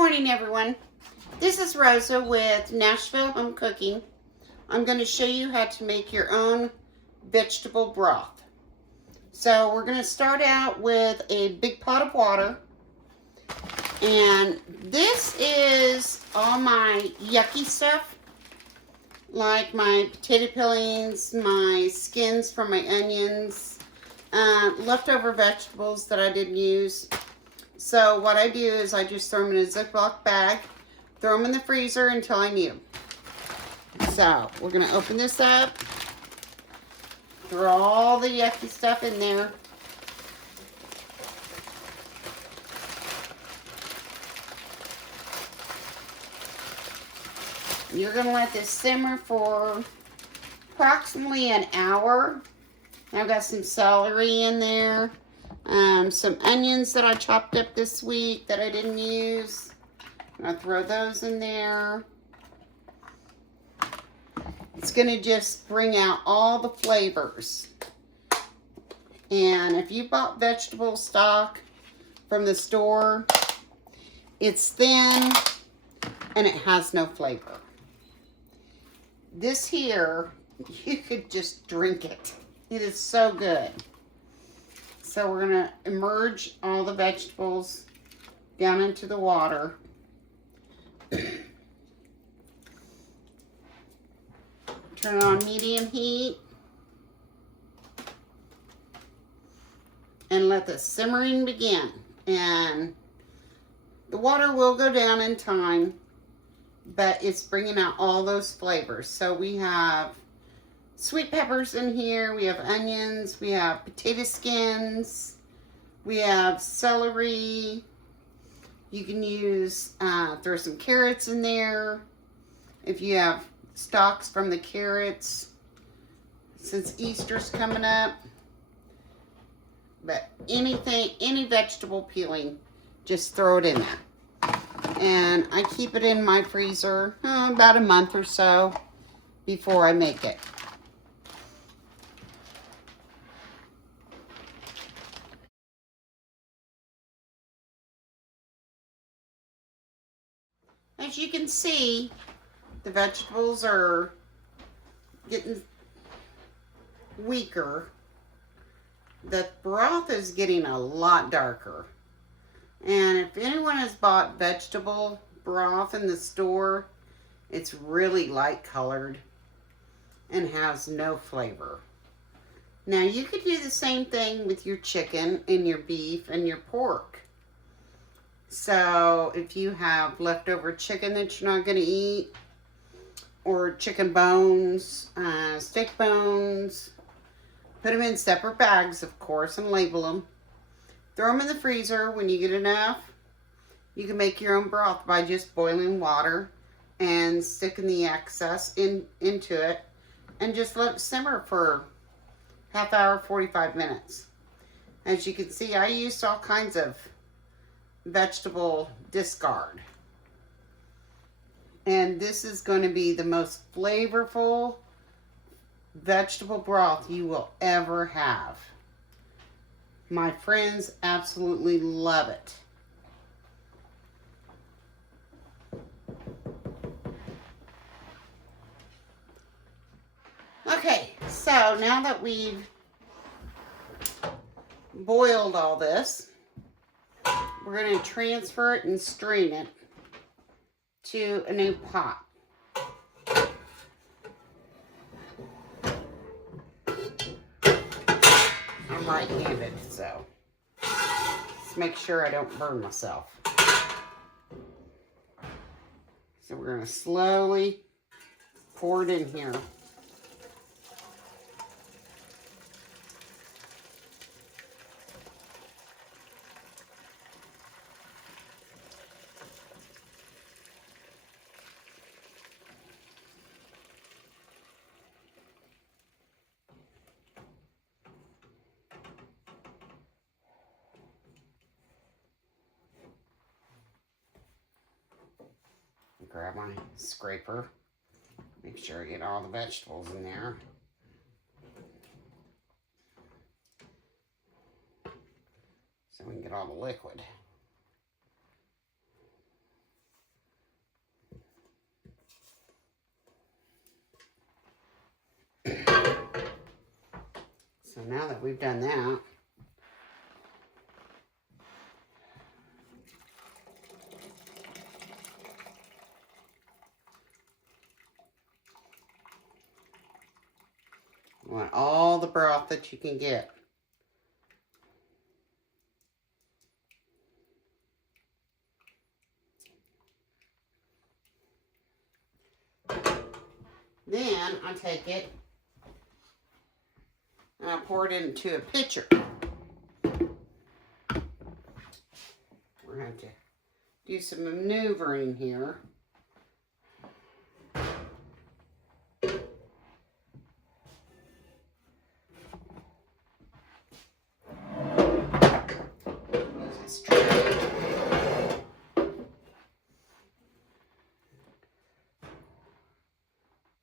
morning, everyone. This is Rosa with Nashville Home Cooking. I'm going to show you how to make your own vegetable broth. So we're going to start out with a big pot of water. And this is all my yucky stuff, like my potato peelings, my skins from my onions, leftover vegetables that I didn't use. So what I do is I just throw them in a Ziploc bag, throw them in the freezer until I need them. So we're going to open this up, throw all the yucky stuff in there. You're going to let this simmer for approximately an hour. I've got some celery in there. Some onions that I chopped up this week that I didn't use. I'm going to throw those in there. It's going to just bring out all the flavors. And if you bought vegetable stock from the store, it's thin and it has no flavor. This here, you could just drink it. It is so good. So we're going to immerse all the vegetables down into the water. Turn it on medium heat. And let the simmering begin. And the water will go down in time, but it's bringing out all those flavors. So we have sweet peppers in here, we have onions, we have potato skins, we have celery. You can use, throw some carrots in there if you have stalks from the carrots, since Easter's coming up. But anything, any vegetable peeling, just throw it in there. And I keep it in my freezer about a month or so before I make it. As you can see, the vegetables are getting weaker. The broth is getting a lot darker. And if anyone has bought vegetable broth in the store, it's really light colored and has no flavor. Now you could do the same thing with your chicken and your beef and your pork. So if you have leftover chicken that you're not going to eat, or chicken bones, steak bones, put them in separate bags, of course, and label them. Throw them in the freezer. When you get enough, you can make your own broth by just boiling water and sticking the excess into it and just let it simmer for half hour, 45 minutes. As you can see, I used all kinds of vegetable discard. And this is going to be the most flavorful vegetable broth you will ever have. My friends absolutely love it. Okay, so now that we've boiled all this, we're going to transfer it and strain it to a new pot. I'm right-handed, so let's make sure I don't burn myself. So we're going to slowly pour it in here. Grab my scraper, make sure I get all the vegetables in there. So we can get all the liquid. So now that we've done that, you want all the broth that you can get. Then I take it and I pour it into a pitcher. We're going to do some maneuvering here.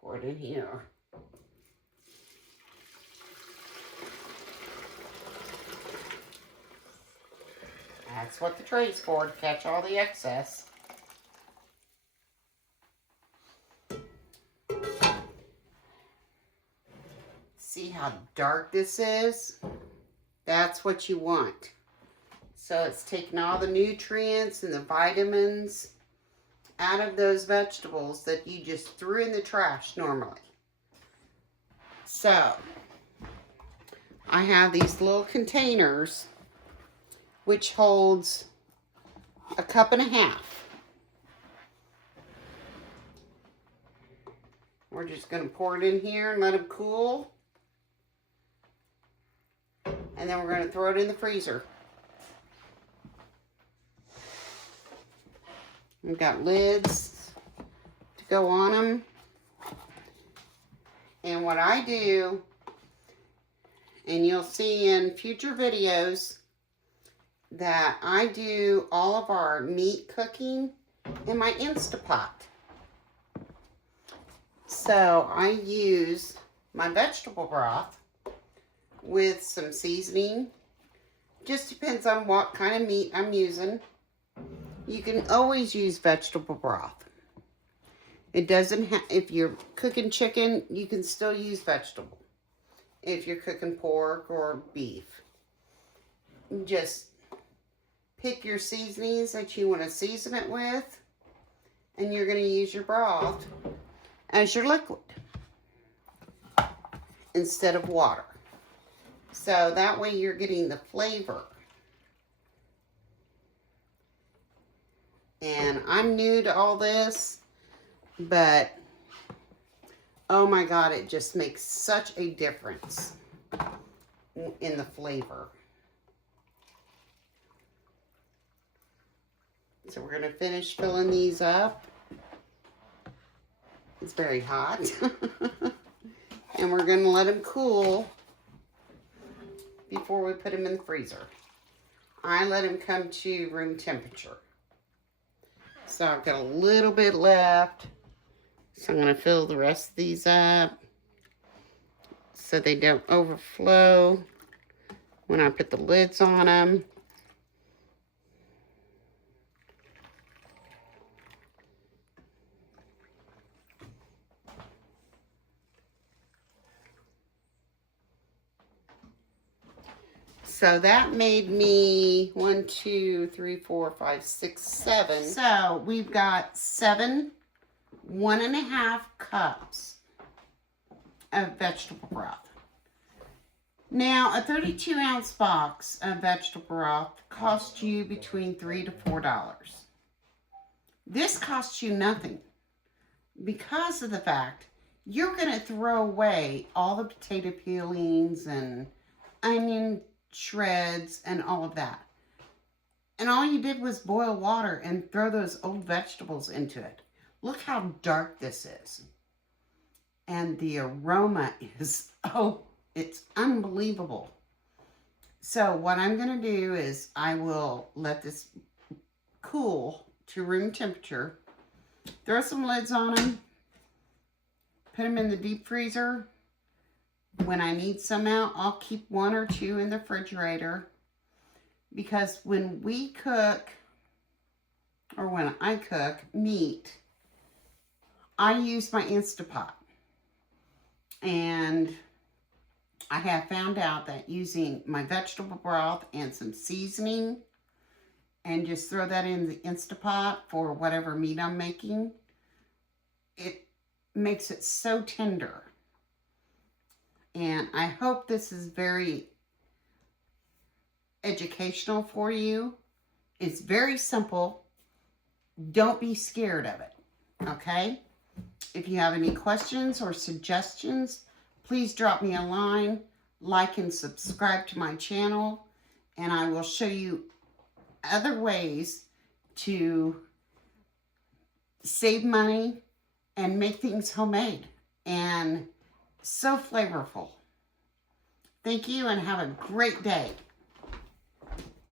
Pour it in here. That's what the tray's for, to catch all the excess. See how dark this is? That's what you want. So it's taking all the nutrients and the vitamins out of those vegetables that you just threw in the trash normally. So I have these little containers which holds a cup and a half. We're just going to pour it in here and let it cool. And then we're going to throw it in the freezer. We've got lids to go on them. And what I do, and you'll see in future videos, that I do all of our meat cooking in my Instapot. So I use my vegetable broth with some seasoning. Just depends on what kind of meat I'm using. You can always use vegetable broth. It doesn't have, if you're cooking chicken, you can still use vegetable. If you're cooking pork or beef, just pick your seasonings that you want to season it with, and you're going to use your broth as your liquid instead of water. So that way you're getting the flavor. And I'm new to all this, but oh my God, it just makes such a difference in the flavor. So we're going to finish filling these up. It's very hot. And we're going to let them cool before we put them in the freezer. I let them come to room temperature. So I've got a little bit left. So I'm going to fill the rest of these up so they don't overflow when I put the lids on them. So that made me 1, 2, 3, 4, 5, 6, 7. So we've got 7 1.5 cups of vegetable broth. Now, a 32-ounce box of vegetable broth costs you between $3 to $4. This costs you nothing because of the fact you're going to throw away all the potato peelings and onion shreds and all of that. And all you did was boil water and throw those old vegetables into it. Look how dark this is. And the aroma is, oh, it's unbelievable. So what I'm going to do is I will let this cool to room temperature. Throw some lids on them. Put them in the deep freezer. When I need some out, I'll keep 1 or 2 in the refrigerator. Because when we cook, or when I cook meat, I use my Instapot. And I have found out that using my vegetable broth and some seasoning and just throw that in the Instapot for whatever meat I'm making, it makes it so tender. And I hope this is very educational for you. It's very simple. Don't be scared of it, okay? If you have any questions or suggestions, please drop me a line, like and subscribe to my channel, and I will show you other ways to save money and make things homemade and so flavorful. Thank you and have a great day.